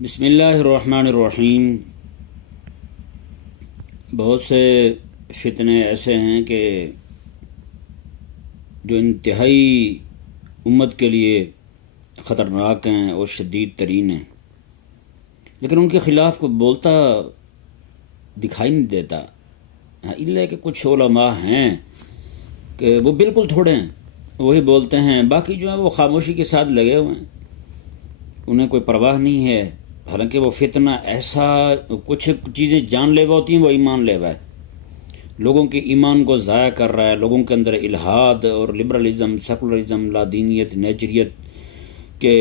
بسم اللہ الرحمن الرحیم۔ بہت سے فتنے ایسے ہیں کہ جو انتہائی امت کے لیے خطرناک ہیں اور شدید ترین ہیں، لیکن ان کے خلاف کوئی بولتا دکھائی نہیں دیتا، الا کہ کچھ علماء ہیں کہ وہ بالکل تھوڑے ہیں، وہی بولتے ہیں، باقی جو ہیں وہ خاموشی کے ساتھ لگے ہوئے ہیں، انہیں کوئی پرواہ نہیں ہے۔ حالانکہ وہ فتنہ ایسا، کچھ چیزیں جان لیوا ہوتی ہیں، وہ ایمان لیوا ہے، لوگوں کے ایمان کو ضائع کر رہا ہے، لوگوں کے اندر الحاد اور لبرلزم، سیکولرزم، لادینیت، نیچریت کے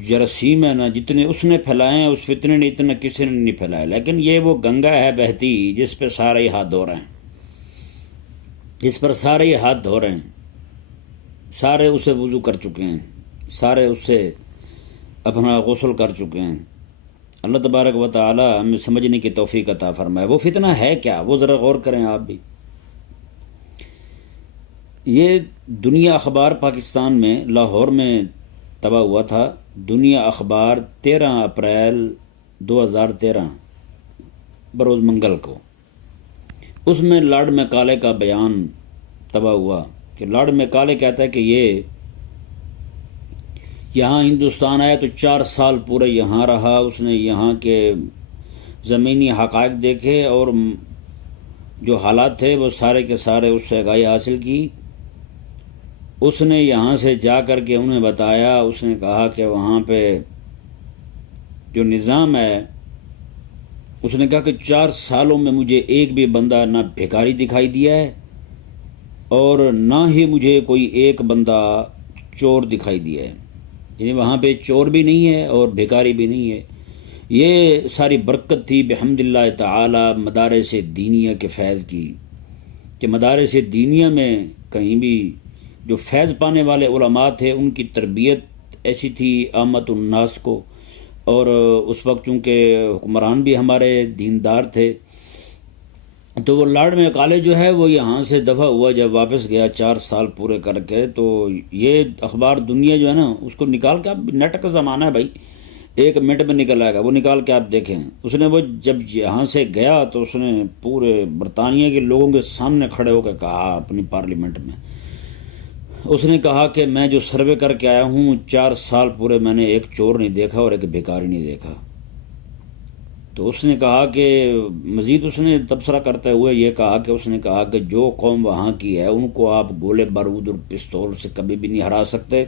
جراثیم ہے نا، جتنے اس نے پھیلائے ہیں، اس فتنے نے اتنا کسی نے نہیں پھیلایا۔ لیکن یہ وہ گنگا ہے بہتی جس پہ سارے ہاتھ دھو رہے ہیں، جس پر سارے ہی ہاتھ دھو رہے ہیں، سارے اسے وضو کر چکے ہیں، سارے اس سے اپنا غسل کر چکے ہیں۔ اللہ تبارک و تعالی ہمیں سمجھنے کی توفیق عطا فرمائے۔ وہ فتنہ ہے کیا، وہ ذرا غور کریں آپ بھی۔ یہ دنیا اخبار پاکستان میں لاہور میں طبع ہوا تھا، دنیا اخبار 13 اپریل 2013 بروز منگل کو۔ اس میں لارڈ میکالے کا بیان طبع ہوا کہ لارڈ میکالے کہتا ہے کہ یہ یہاں ہندوستان آیا تو 4 سال پورے یہاں رہا، اس نے یہاں کے زمینی حقائق دیکھے اور جو حالات تھے وہ سارے کے سارے اس سے آگاہی حاصل کی۔ اس نے یہاں سے جا کر کے انہیں بتایا، اس نے کہا کہ وہاں پہ جو نظام ہے، اس نے کہا کہ 4 سالوں میں مجھے ایک بھی بندہ نہ بھکاری دکھائی دیا ہے اور نہ ہی مجھے کوئی ایک بندہ چور دکھائی دیا ہے، یعنی وہاں پہ چور بھی نہیں ہے اور بھکاری بھی نہیں ہے۔ یہ ساری برکت تھی بحمد اللہ تعالی مدارس دینیہ کے فیض کی، کہ مدارس دینیہ میں کہیں بھی جو فیض پانے والے علماء تھے ان کی تربیت ایسی تھی عامت الناس کو، اور اس وقت چونکہ حکمران بھی ہمارے دیندار تھے، تو وہ لارڈ میکالے جو ہے وہ یہاں سے دفع ہوا، جب واپس گیا 4 سال پورے کر کے، تو یہ اخبار دنیا جو ہے نا اس کو نکال کے، اب نیٹ کا زمانہ ہے بھائی، 1 منٹ میں نکل آئے گا، وہ نکال کے آپ دیکھیں۔ اس نے وہ جب یہاں سے گیا تو اس نے پورے برطانیہ کے لوگوں کے سامنے کھڑے ہو کے کہا اپنی پارلیمنٹ میں، اس نے کہا کہ میں جو سروے کر کے آیا ہوں 4 سال پورے میں نے ایک چور نہیں دیکھا اور ایک بھکاری نہیں دیکھا۔ تو اس نے کہا کہ مزید اس نے تبصرہ کرتے ہوئے یہ کہا کہ اس نے کہا کہ جو قوم وہاں کی ہے ان کو آپ گولے بارود اور پستول سے کبھی بھی نہیں ہرا سکتے۔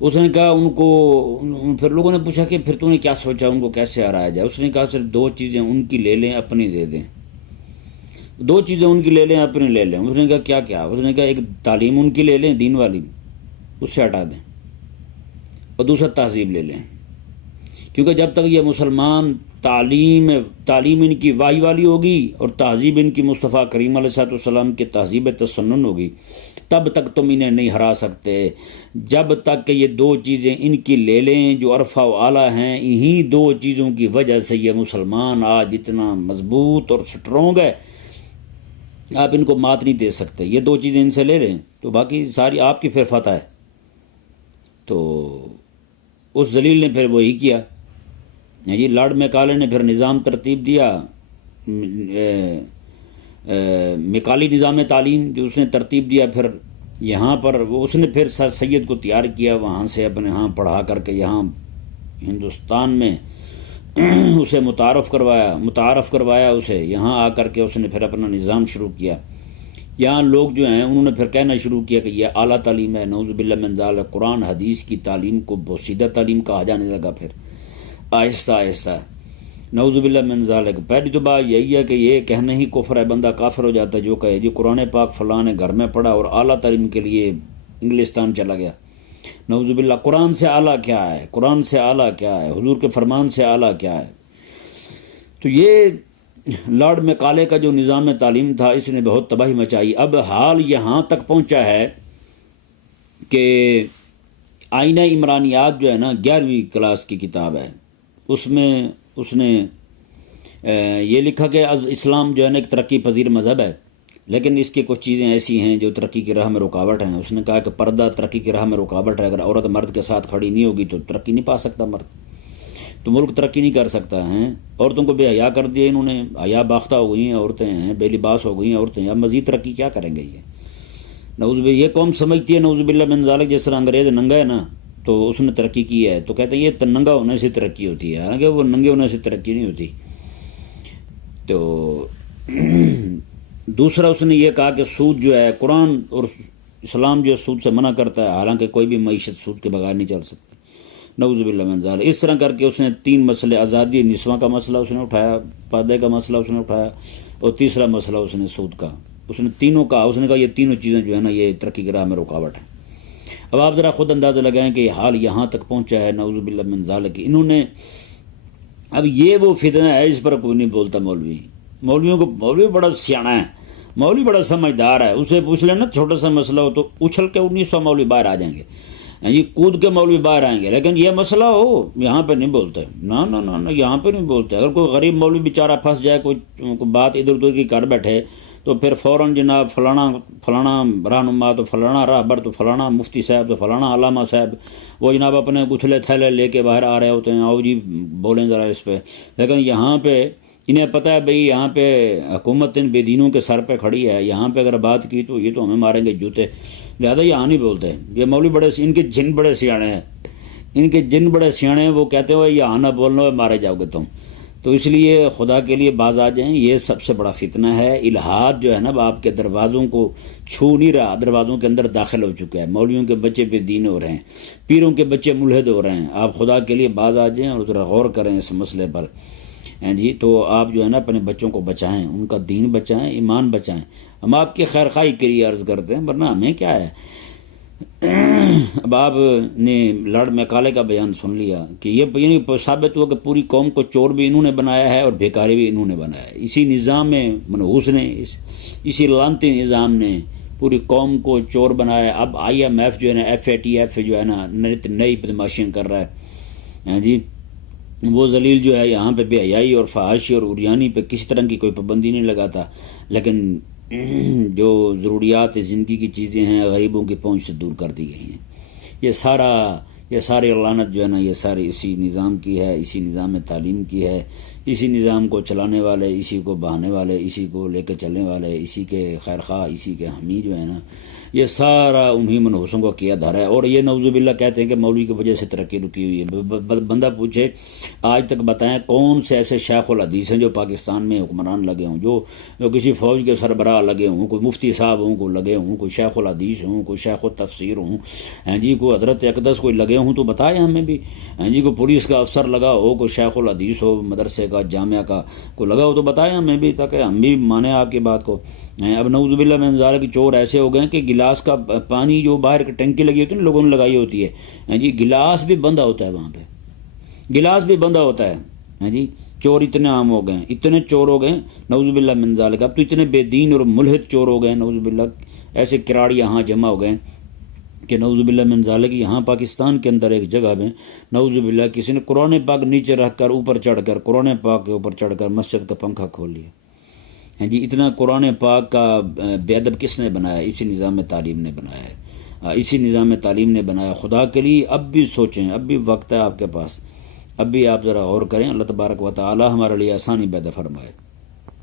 اس نے کہا ان کو، پھر لوگوں نے پوچھا کہ پھر تو نے کیا سوچا ان کو کیسے ہرایا جائے؟ اس نے کہا صرف 2 چیزیں ان کی لے لیں، اپنی دے دیں، 2 چیزیں ان کی لے لیں، اپنی لے لیں۔ اس نے کہا کیا کیا؟ اس نے کہا ایک تعلیم ان کی لے لیں دین والی، اس سے ہٹا دیں، اور دوسرا تہذیب لے لیں، کیونکہ جب تک یہ مسلمان تعلیم ان کی واہی والی ہوگی اور تہذیب ان کی مصطفیٰ کریم علیہ السلام کی تہذیب تسنن ہوگی، تب تک تم انہیں نہیں ہرا سکتے۔ جب تک کہ یہ 2 چیزیں ان کی لے لیں جو عرفہ و اعلیٰ ہیں، انہی 2 چیزوں کی وجہ سے یہ مسلمان آج اتنا مضبوط اور سٹرونگ ہے، آپ ان کو مات نہیں دے سکتے۔ یہ 2 چیزیں ان سے لے لیں تو باقی ساری آپ کی پھر فتح ہے۔ تو اس ذلیل نے پھر وہی کیا، جی لارڈ میکالے نے پھر نظام ترتیب دیا، میکالی نظام تعلیم جو اس نے ترتیب دیا، پھر یہاں پر وہ اس نے پھر سر سید کو تیار کیا، وہاں سے اپنے ہاں پڑھا کر کے یہاں ہندوستان میں اسے متعارف کروایا اسے، یہاں آ کر کے اس نے پھر اپنا نظام شروع کیا۔ یہاں لوگ جو ہیں انہوں نے پھر کہنا شروع کیا کہ یہ اعلیٰ تعلیم ہے، نعوذ باللہ من ذالک، قرآن حدیث کی تعلیم کو بوسیدہ تعلیم کہا جانے لگا۔ پھر آہستہ آہستہ نعوذ باللہ من ذالک، پہلی تو بات یہی ہے کہ یہ کہنا ہی کفر ہے، بندہ کافر ہو جاتا ہے جو کہے جی قرآن پاک فلاں نے گھر میں پڑھا اور اعلیٰ تعلیم کے لیے انگلستان چلا گیا۔ نعوذ باللہ، قرآن سے اعلیٰ کیا ہے؟ قرآن سے اعلیٰ کیا ہے؟ حضور کے فرمان سے اعلیٰ کیا ہے؟ تو یہ لارڈ میکالے کا جو نظام تعلیم تھا اس نے بہت تباہی مچائی۔ اب حال یہاں تک پہنچا ہے کہ آئینہ عمرانیات جو ہے نا 11ویں کلاس کی کتاب ہے، اس میں اس نے یہ لکھا کہ اسلام جو ہے نا ایک ترقی پذیر مذہب ہے، لیکن اس کی کچھ چیزیں ایسی ہیں جو ترقی کی راہ میں رکاوٹ ہیں۔ اس نے کہا کہ پردہ ترقی کی راہ میں رکاوٹ ہے، اگر عورت مرد کے ساتھ کھڑی نہیں ہوگی تو ترقی نہیں پا سکتا مرد۔ تو ملک ترقی نہیں کر سکتا ہے. عورتوں کو بے حیا کر دیا انہوں نے، حیا باختہ ہو گئی ہیں عورتیں ہیں، بے لباس ہو گئی ہیں عورتیں. اب مزید ترقی کیا کریں گے یہ؟ نعوذ باللہ. یہ قوم سمجھتی ہے نعوذ باللہ من ذالک جس طرح انگریز ننگا ہے نا تو اس نے ترقی کی ہے، تو کہتے ہیں یہ ننگا ہونے سے ترقی ہوتی ہے، حالانکہ وہ ننگے ہونے سے ترقی نہیں ہوتی. تو دوسرا اس نے یہ کہا کہ سود جو ہے، قرآن اور اسلام جو سود سے منع کرتا ہے، حالانکہ کوئی بھی معیشت سود کے بغیر نہیں چل سکتی. نعوذ باللہ من ذالک. اس طرح کر کے اس نے 3 مسئلے، آزادی نسواں کا مسئلہ اس نے اٹھایا، پردے کا مسئلہ اس نے اٹھایا، اور تیسرا مسئلہ اس نے سود کا. اس نے تینوں کا، اس نے کہا یہ تینوں چیزیں جو ہے نا یہ ترقی کی راہ میں رکاوٹ ہیں. اب آپ ذرا خود اندازہ لگائیں کہ یہ حال یہاں تک پہنچا ہے. نعوذ باللہ من ذالک. انہوں نے اب یہ وہ فتنہ ہے، اس پر کوئی نہیں بولتا. مولوی بڑا سیاح ہے، مولوی بڑا سمجھدار ہے، اسے پوچھ لینا چھوٹا سا مسئلہ ہو تو اچھل کے 1900 مولوی باہر آ جائیں گے، یہ کود کے مولوی باہر آئیں گے. لیکن یہ مسئلہ ہو یہاں پہ نہیں بولتے. نہ یہاں پہ نہیں بولتے. اگر کوئی غریب مولوی بیچارہ پھنس جائے، کوئی بات ادھر ادھر کی کر بیٹھے، تو پھر فوراً جناب فلانا رہنما تو فلانا راہبر تو فلانا مفتی صاحب تو فلانا علامہ صاحب وہ جناب اپنے گتھلے تھیلے لے کے باہر آ رہے ہوتے ہیں. آؤ جی بولیں ذرا اس پہ. لیکن یہاں پہ انہیں پتہ ہے بھئی یہاں پہ حکومت ان بے دینوں کے سر پہ کھڑی ہے، یہاں پہ اگر بات کی تو یہ تو ہمیں ماریں گے جوتے، لہٰذا یہاں نہیں بولتے. یہ مولوی بڑے، ان کے جن بڑے سیانے ہیں، ان کے جن بڑے سیانے ہیں، وہ کہتے ہوئے یہاں نہ بولنا ہوئے مارے جاؤ گے تم. تو اس لیے خدا کے لیے باز آ جائیں. یہ سب سے بڑا فتنہ ہے. الہاد جو ہے نا آپ کے دروازوں کو چھو نہیں رہا، دروازوں کے اندر داخل ہو چکا ہے. مولویوں کے بچے بے دین ہو رہے ہیں، پیروں کے بچے ملحد ہو رہے ہیں. آپ خدا کے لیے باز آ جائیں اور ذرا غور کریں اس مسئلے پر جی. تو آپ جو ہے نا اپنے بچوں کو بچائیں، ان کا دین بچائیں، ایمان بچائیں. ہم آپ کی خیر خواہی کے لیے عرض کرتے ہیں، ورنہ ہمیں کیا ہے. اب آپ نے لڑ میکالے کا بیان سن لیا کہ یہ یعنی ثابت ہوا کہ پوری قوم کو چور بھی انہوں نے بنایا ہے اور بھیکاری بھی انہوں نے بنایا ہے. اسی نظام میں منحوس نے، اسی لعنتی نظام نے پوری قوم کو چور بنایا. اب IMF جو ہے نا، FATF جو ہے نا نئی بدماشیاں کر رہا ہے جی. وہ ذلیل جو ہے یہاں پہ بے حیائی اور فحاشی اور عریانی پہ کسی طرح کی کوئی پابندی نہیں لگاتا، لیکن جو ضروریات زندگی کی چیزیں ہیں غریبوں کی پہنچ سے دور کر دی گئی ہیں. یہ ساری لعنت جو ہے نا یہ ساری اسی نظام کی ہے، اسی نظام تعلیم کی ہے. اسی نظام کو چلانے والے، اسی کو بہانے والے، اسی کو لے کے چلنے والے، اسی کے خیر خواہ، اسی کے حامی جو ہے نا، یہ سارا انہی منحوسوں کو کیا دھرا ہے. اور یہ نعوذ باللہ کہتے ہیں کہ مولوی کی وجہ سے ترقی رکی ہوئی ہے. بندہ پوچھے آج تک بتائیں کون سے ایسے شیخ الحدیث ہیں جو پاکستان میں حکمران لگے ہوں، جو کسی فوج کے سربراہ لگے ہوں، کوئی مفتی صاحب ہوں، کوئی لگے ہوں، کوئی شیخ الحدیث ہوں، کوئی شیخ التفسیر ہوں جی، کوئی حضرت اقدس کوئی لگے ہوں تو بتائیں ہمیں بھی جی. کوئی پولیس کا افسر لگا ہو، کوئی شیخ الحدیث ہو، مدرسے کا جامعہ کا کوئی لگا ہو تو بتائیں ہمیں بھی، تاکہ ہم بھی مانیں آپ کی بات کو. اب نعوذ باللہ من ذالک کی چور ایسے ہو گئے کہ گلاس کا پانی جو باہر کی ٹنکی لگی ہوتی ہے نا، لوگوں نے لگائی ہوتی ہے جی، گلاس بھی بندہ ہوتا ہے وہاں پہ، گلاس بھی بندہ ہوتا ہے جی. چور اتنے عام ہو گئے، اتنے چور ہو گئے نعوذ باللہ من ذالک. اب تو اتنے بے دین اور ملحد چور ہو گئے نعوذ باللہ، ایسے کراڑ یہاں جمع ہو گئے کہ نعوذ باللہ من ذالک. یہاں پاکستان کے اندر ایک جگہ میں نعوذ باللہ کسی نے قرآن پاک نیچے رکھ کر اوپر چڑھ کر، قرآن پاک کے اوپر چڑھ کر مسجد کا پنکھا کھول لیا جی. اتنا قرآن پاک کا بے ادب کس نے بنایا؟ اسی نظام تعلیم نے بنایا ہے، اسی نظام تعلیم نے بنایا. خدا کے لیے اب بھی سوچیں، اب بھی وقت ہے آپ کے پاس، اب بھی آپ ذرا غور کریں. اللہ تبارک و تعالی ہمارے لیے آسانی پیدا فرمائے.